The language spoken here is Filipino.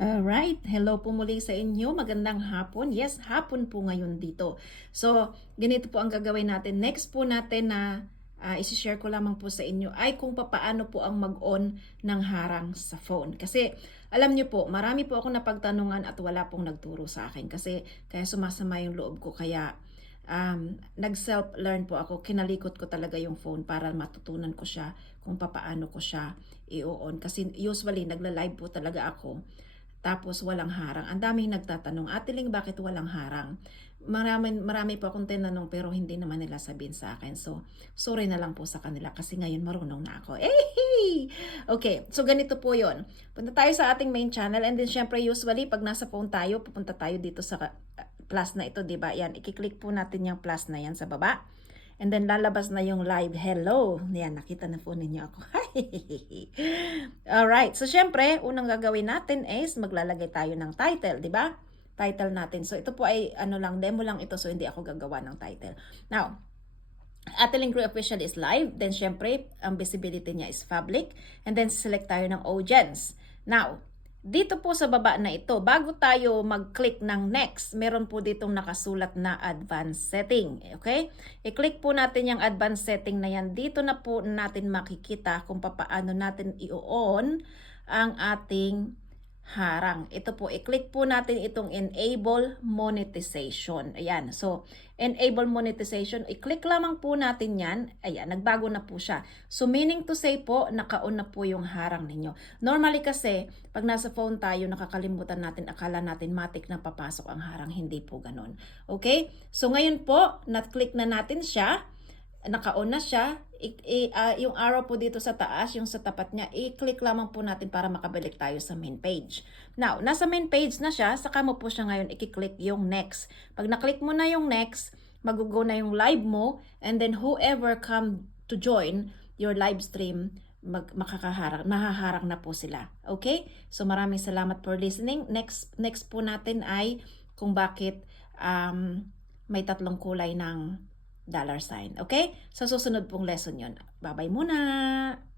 Alright, hello po muli sa inyo. Magandang hapon. Yes, hapon po ngayon dito. So, ganito po ang gagawin natin. Next po natin na uh, isi-share ko lamang po sa inyo ay kung papaano po ang mag-on ng harang sa phone. Kasi alam niyo po, marami po ako napagtanungan at wala pong nagturo sa akin. Kasi kaya sumasama yung loob ko. Kaya um, nag-self-learn po ako. Kinalikot ko talaga yung phone para matutunan ko siya kung papaano ko siya i-on. Kasi usually nagla-live po talaga ako tapos walang harang. Ang daming nagtatanong, Ate Ling, bakit walang harang? Marami, marami po akong tinanong pero hindi naman nila sabihin sa akin. So, sorry na lang po sa kanila kasi ngayon marunong na ako. Eh, Okay, so ganito po yon. Punta tayo sa ating main channel and then syempre usually pag nasa phone tayo, pupunta tayo dito sa uh, plus na ito, di ba? Yan, i-click po natin yung plus na yan sa baba. And then lalabas na yung live hello. Yan, nakita na po ninyo ako. Alright, so syempre, unang gagawin natin is maglalagay tayo ng title, di ba? Title natin. So ito po ay ano lang, demo lang ito so hindi ako gagawa ng title. Now, Ateling Crew Official is live. Then syempre, ang visibility niya is public. And then select tayo ng audience. Now, dito po sa baba na ito, bago tayo mag-click ng next, meron po ditong nakasulat na advanced setting. Okay? I-click po natin yung advanced setting na yan. Dito na po natin makikita kung papaano natin i-on ang ating harang. Ito po, i-click po natin itong enable monetization. Ayan. So, enable monetization, i-click lamang po natin yan. Ayan, nagbago na po siya. So, meaning to say po, naka-on na po yung harang ninyo. Normally kasi, pag nasa phone tayo, nakakalimutan natin, akala natin matik na papasok ang harang. Hindi po ganun. Okay? So, ngayon po, na-click na natin siya naka-on na siya, i, i, uh, yung arrow po dito sa taas, yung sa tapat niya, i-click lamang po natin para makabalik tayo sa main page. Now, nasa main page na siya, saka mo po siya ngayon i-click yung next. Pag na-click mo na yung next, mag-go na yung live mo, and then whoever come to join your live stream, mag makakaharang, mahaharang na po sila. Okay? So maraming salamat for listening. Next next po natin ay kung bakit um, may tatlong kulay ng dollar sign. Okay? Sa susunod pong lesson yon. Bye-bye muna!